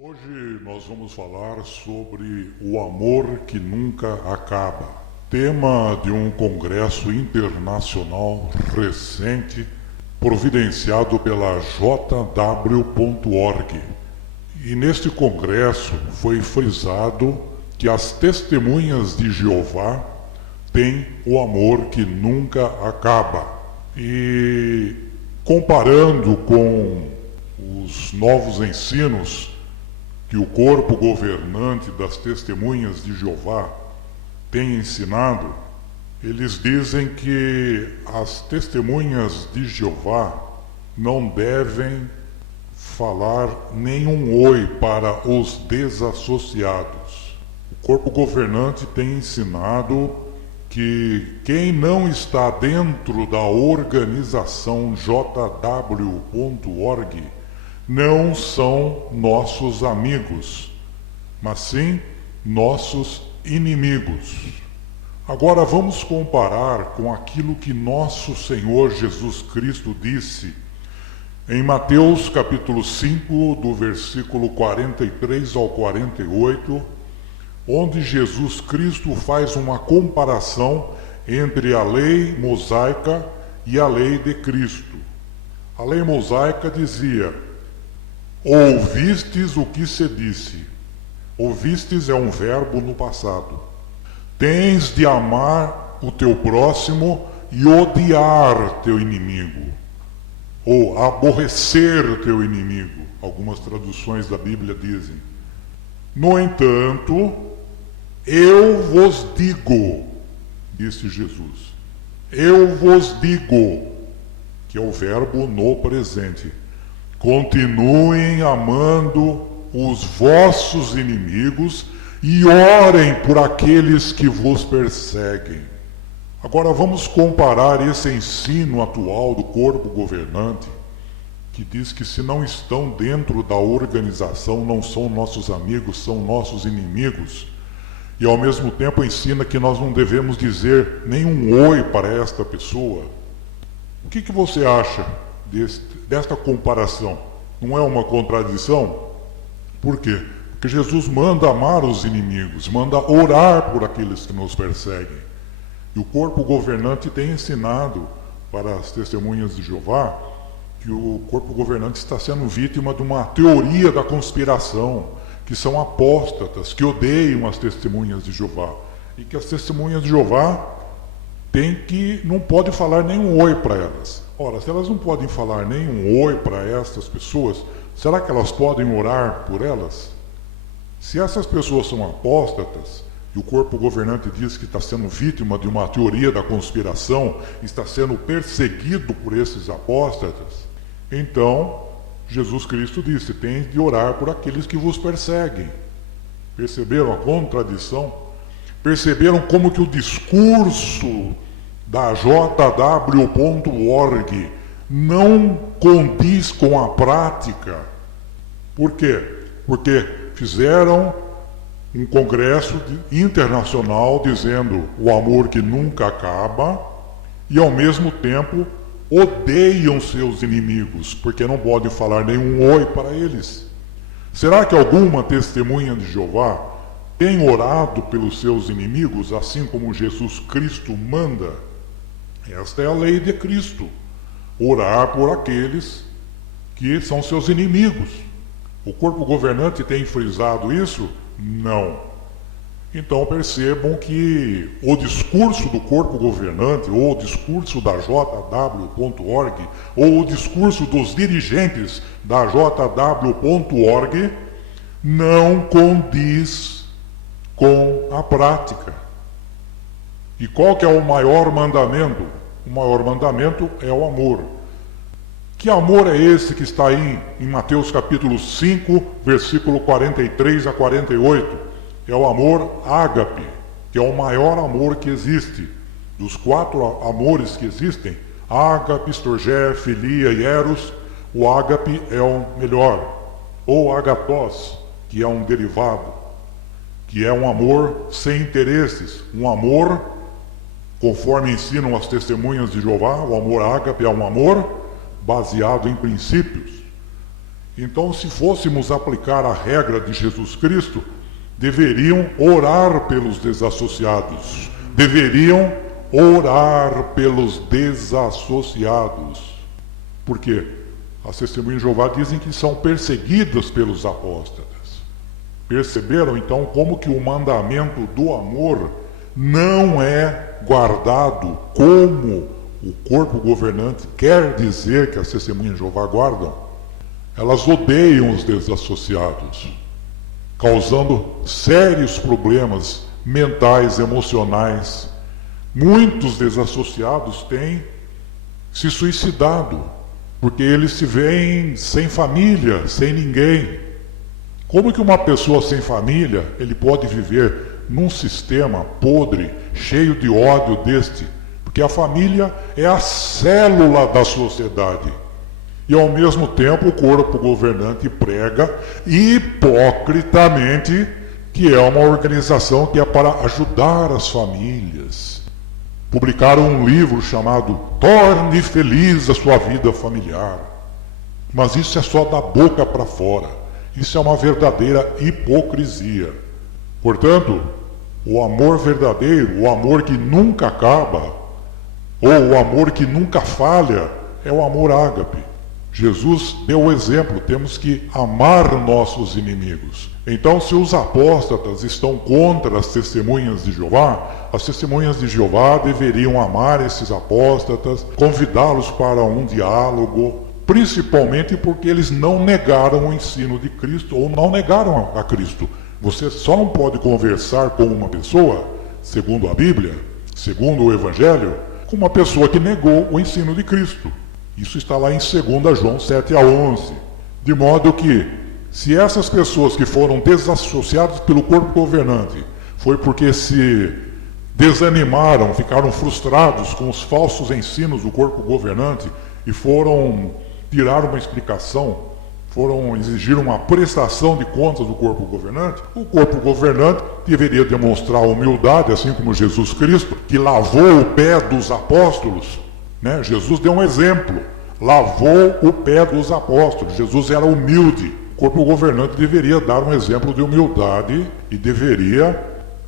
Hoje nós vamos falar sobre o amor que nunca acaba. Tema de um congresso internacional recente, providenciado pela JW.org. E neste congresso foi frisado que as testemunhas de Jeová têm o amor que nunca acaba. E comparando com os novos ensinos que o corpo governante das testemunhas de Jeová tem ensinado, eles dizem que as testemunhas de Jeová não devem falar nenhum oi para os desassociados. O corpo governante tem ensinado que quem não está dentro da organização JW.org não são nossos amigos, mas sim nossos inimigos. Agora vamos comparar com aquilo que nosso Senhor Jesus Cristo disse em Mateus capítulo 5, do versículo 43 ao 48, onde Jesus Cristo faz uma comparação entre a lei mosaica e a lei de Cristo. A lei mosaica dizia: ouvistes o que se disse. Ouvistes é um verbo no passado. Tens de amar o teu próximo e odiar teu inimigo. Ou aborrecer teu inimigo. Algumas traduções da Bíblia dizem. No entanto, eu vos digo, disse Jesus. Eu vos digo, que é o verbo no presente. Continuem amando os vossos inimigos e orem por aqueles que vos perseguem. Agora vamos comparar esse ensino atual do corpo governante, que diz que se não estão dentro da organização, não são nossos amigos, são nossos inimigos, e ao mesmo tempo ensina que nós não devemos dizer nenhum oi para esta pessoa. O que você acha desta comparação? Não é uma contradição? Por quê? Porque Jesus manda amar os inimigos, manda orar por aqueles que nos perseguem. E o corpo governante tem ensinado para as testemunhas de Jeová que o corpo governante está sendo vítima de uma teoria da conspiração, que são apóstatas, que odeiam as testemunhas de Jeová. E que as testemunhas de Jeová não pode falar nenhum oi para elas. Ora, se elas não podem falar nenhum oi para essas pessoas, será que elas podem orar por elas? Se essas pessoas são apóstatas, e o corpo governante diz que está sendo vítima de uma teoria da conspiração, está sendo perseguido por esses apóstatas, então Jesus Cristo disse: tem de orar por aqueles que vos perseguem. Perceberam a contradição? Perceberam como que o discurso da JW.org não condiz com a prática? Por quê? Porque fizeram um congresso internacional dizendo o amor que nunca acaba e ao mesmo tempo odeiam seus inimigos, porque não podem falar nenhum oi para eles. Será que alguma testemunha de Jeová tem orado pelos seus inimigos, assim como Jesus Cristo manda? Esta é a lei de Cristo. Orar por aqueles que são seus inimigos. O corpo governante tem frisado isso? Não. Então percebam que o discurso do corpo governante, ou o discurso da JW.org, ou o discurso dos dirigentes da JW.org não condiz com a prática. E qual que é o maior mandamento? O maior mandamento é o amor. Que amor é esse que está aí em Mateus capítulo 5, versículo 43 a 48? É o amor ágape, que é o maior amor que existe. Dos 4 amores que existem, ágape, storgé, filia e eros, o ágape é o melhor. Ou agathos, que é um derivado, que é um amor sem interesses, um amor, conforme ensinam as testemunhas de Jeová, o amor ágape é um amor baseado em princípios. Então, se fôssemos aplicar a regra de Jesus Cristo, deveriam orar pelos desassociados. Deveriam orar pelos desassociados. Por quê? As testemunhas de Jeová dizem que são perseguidas pelos apóstatas. Perceberam então como que o mandamento do amor não é guardado como o corpo governante quer dizer que as testemunhas de Jeová guardam? Elas odeiam os desassociados, causando sérios problemas mentais, emocionais. Muitos desassociados têm se suicidado, porque eles se veem sem família, sem ninguém. Como que uma pessoa sem família, ele pode viver num sistema podre, cheio de ódio deste? Porque a família é a célula da sociedade. E ao mesmo tempo o corpo governante prega hipocritamente que é uma organização que é para ajudar as famílias. Publicaram um livro chamado Torne Feliz a Sua Vida Familiar. Mas isso é só da boca para fora. Isso é uma verdadeira hipocrisia. Portanto, o amor verdadeiro, o amor que nunca acaba, ou o amor que nunca falha, é o amor ágape. Jesus deu o exemplo, temos que amar nossos inimigos. Então, se os apóstatas estão contra as testemunhas de Jeová, as testemunhas de Jeová deveriam amar esses apóstatas, convidá-los para um diálogo, principalmente porque eles não negaram o ensino de Cristo, ou não negaram a Cristo. Você só não pode conversar com uma pessoa, segundo a Bíblia, segundo o Evangelho, com uma pessoa que negou o ensino de Cristo. Isso está lá em 2 João 7-11. De modo que, se essas pessoas que foram desassociadas pelo corpo governante foi porque se desanimaram, ficaram frustrados com os falsos ensinos do corpo governante e foram tirar uma explicação, foram exigir uma prestação de contas do corpo governante, o corpo governante deveria demonstrar humildade, assim como Jesus Cristo, que lavou o pé dos apóstolos, né? Jesus deu um exemplo, lavou o pé dos apóstolos, Jesus era humilde. O corpo governante deveria dar um exemplo de humildade e deveria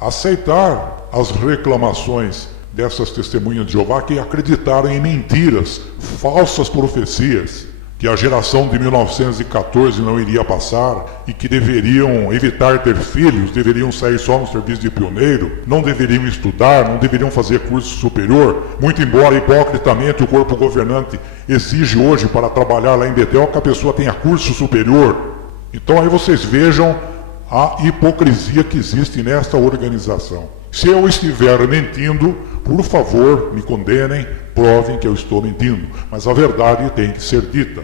aceitar as reclamações dessas testemunhas de Jeová que acreditaram em mentiras, falsas profecias, que a geração de 1914 não iria passar e que deveriam evitar ter filhos, deveriam sair só no serviço de pioneiro, não deveriam estudar, não deveriam fazer curso superior, muito embora hipocritamente o corpo governante exige hoje para trabalhar lá em Betel que a pessoa tenha curso superior. Então aí vocês vejam a hipocrisia que existe nesta organização. Se eu estiver mentindo, por favor, me condenem, provem que eu estou mentindo. Mas a verdade tem que ser dita.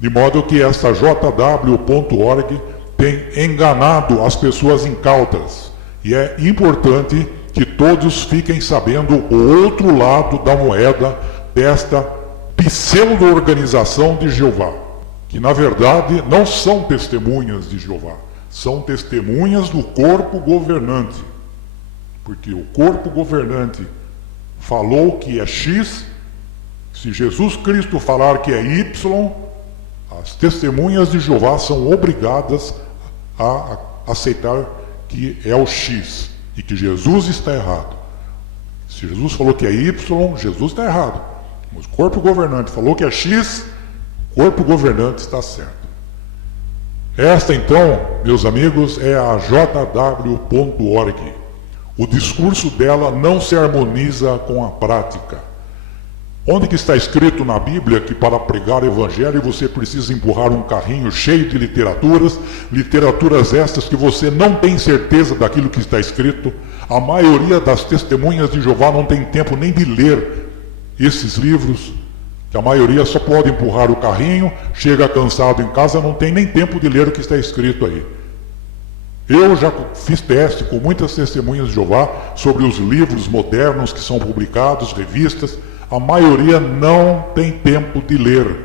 De modo que esta jw.org tem enganado as pessoas incautas. E é importante que todos fiquem sabendo o outro lado da moeda desta pseudo-organização de Jeová. Que na verdade não são testemunhas de Jeová. São testemunhas do corpo governante. Porque o corpo governante falou que é X, se Jesus Cristo falar que é Y, as testemunhas de Jeová são obrigadas a aceitar que é o X e que Jesus está errado. Se Jesus falou que é Y, Jesus está errado. Mas o corpo governante falou que é X, o corpo governante está certo. Esta então, meus amigos, é a jw.org. O discurso dela não se harmoniza com a prática. Onde que está escrito na Bíblia que para pregar o Evangelho você precisa empurrar um carrinho cheio de literaturas, literaturas estas que você não tem certeza daquilo que está escrito? A maioria das testemunhas de Jeová não tem tempo nem de ler esses livros, que a maioria só pode empurrar o carrinho, chega cansado em casa, não tem nem tempo de ler o que está escrito aí. Eu já fiz teste com muitas testemunhas de Jeová sobre os livros modernos que são publicados, revistas. A maioria não tem tempo de ler.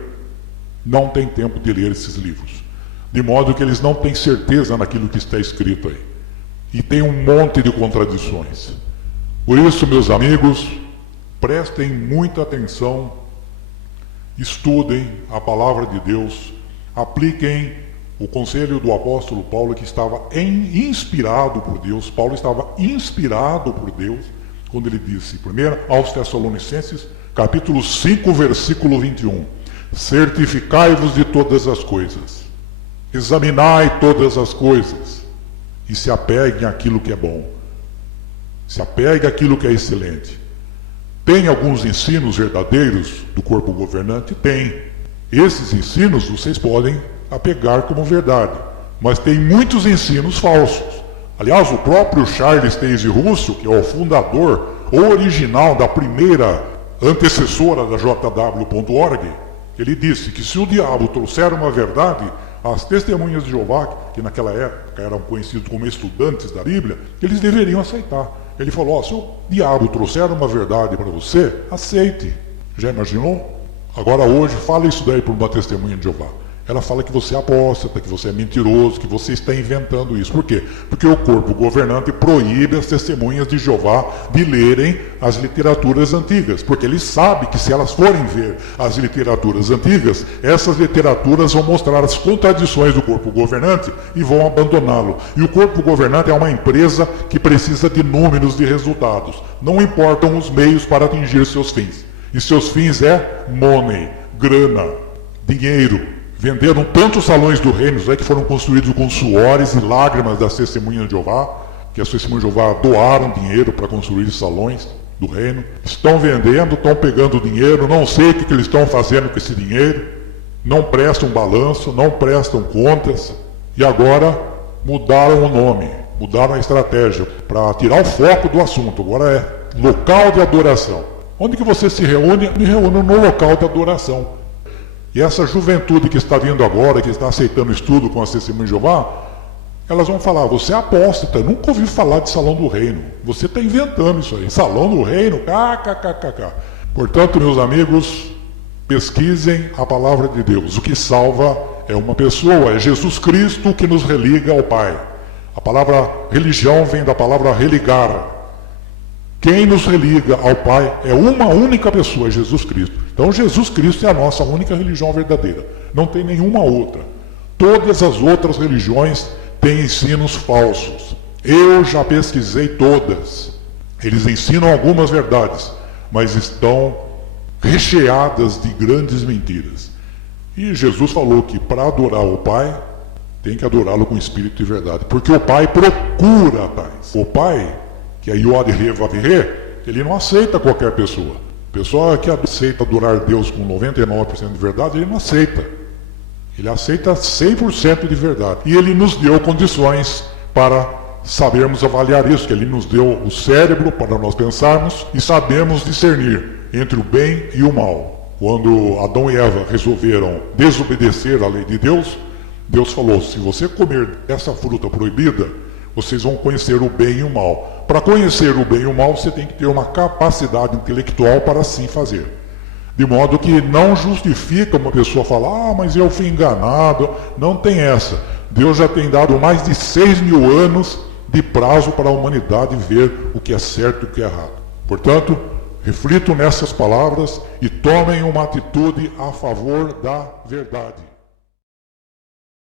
Não tem tempo de ler esses livros. De modo que eles não têm certeza naquilo que está escrito aí. E tem um monte de contradições. Por isso, meus amigos, prestem muita atenção, estudem a palavra de Deus, Apliquem o conselho do apóstolo Paulo, que estava inspirado por Deus. Paulo estava inspirado por Deus quando ele disse, primeiro aos Tessalonicenses, capítulo 5, versículo 21, certificai-vos de todas as coisas, examinai todas as coisas e se apeguem àquilo que é bom, se apegue àquilo que é excelente. Tem alguns ensinos verdadeiros do corpo governante? Tem. Esses ensinos vocês podem apegar como verdade, mas tem muitos ensinos falsos. Aliás, o próprio Charles Taze Russell, que é o fundador, o original da primeira antecessora da JW.org, ele disse que se o diabo trouxer uma verdade, as testemunhas de Jeová, que naquela época eram conhecidos como estudantes da Bíblia, eles deveriam aceitar. Ele falou, se o diabo trouxer uma verdade para você, aceite. Já imaginou? Agora hoje, fala isso daí para uma testemunha de Jeová. Ela fala que você é apóstata, que você é mentiroso, que você está inventando isso. Por quê? Porque o corpo governante proíbe as testemunhas de Jeová de lerem as literaturas antigas. Porque ele sabe que se elas forem ver as literaturas antigas, essas literaturas vão mostrar as contradições do corpo governante e vão abandoná-lo. E o corpo governante é uma empresa que precisa de números de resultados. Não importam os meios para atingir seus fins. E seus fins é money, grana, dinheiro. Venderam tantos salões do reino que foram construídos com suores e lágrimas das testemunhas de Jeová, que as testemunhas de Jeová doaram dinheiro para construir salões do reino. Estão vendendo, estão pegando dinheiro, não sei o que eles estão fazendo com esse dinheiro, não prestam balanço, não prestam contas, e agora mudaram o nome, mudaram a estratégia para tirar o foco do assunto. Agora é local de adoração. Onde que você se reúne? Me reúno no local de adoração. E essa juventude que está vindo agora, que está aceitando estudo com as testemunhas de Jeová, elas vão falar, você é apóstata, nunca ouvi falar de Salão do Reino. Você está inventando isso aí. Salão do Reino, kkkk. Portanto, meus amigos, pesquisem a palavra de Deus. O que salva é uma pessoa, é Jesus Cristo que nos religa ao Pai. A palavra religião vem da palavra religar. Quem nos religa ao Pai é uma única pessoa, é Jesus Cristo. Então Jesus Cristo é a nossa única religião verdadeira. Não tem nenhuma outra. Todas as outras religiões têm ensinos falsos. Eu já pesquisei todas. Eles ensinam algumas verdades, mas estão recheadas de grandes mentiras. E Jesus falou que para adorar o Pai, tem que adorá-lo com espírito e verdade. Porque o Pai procura tais. O Pai, que é Yod He Vav He, ele não aceita qualquer pessoa. A pessoa que aceita adorar Deus com 99% de verdade, ele não aceita. Ele aceita 100% de verdade. E ele nos deu condições para sabermos avaliar isso, que ele nos deu o cérebro para nós pensarmos e sabemos discernir entre o bem e o mal. Quando Adão e Eva resolveram desobedecer à lei de Deus, Deus falou, se você comer essa fruta proibida, vocês vão conhecer o bem e o mal. Para conhecer o bem e o mal, você tem que ter uma capacidade intelectual para assim fazer. De modo que não justifica uma pessoa falar, mas eu fui enganado. Não tem essa. Deus já tem dado mais de 6.000 anos de prazo para a humanidade ver o que é certo e o que é errado. Portanto, reflitam nessas palavras e tomem uma atitude a favor da verdade.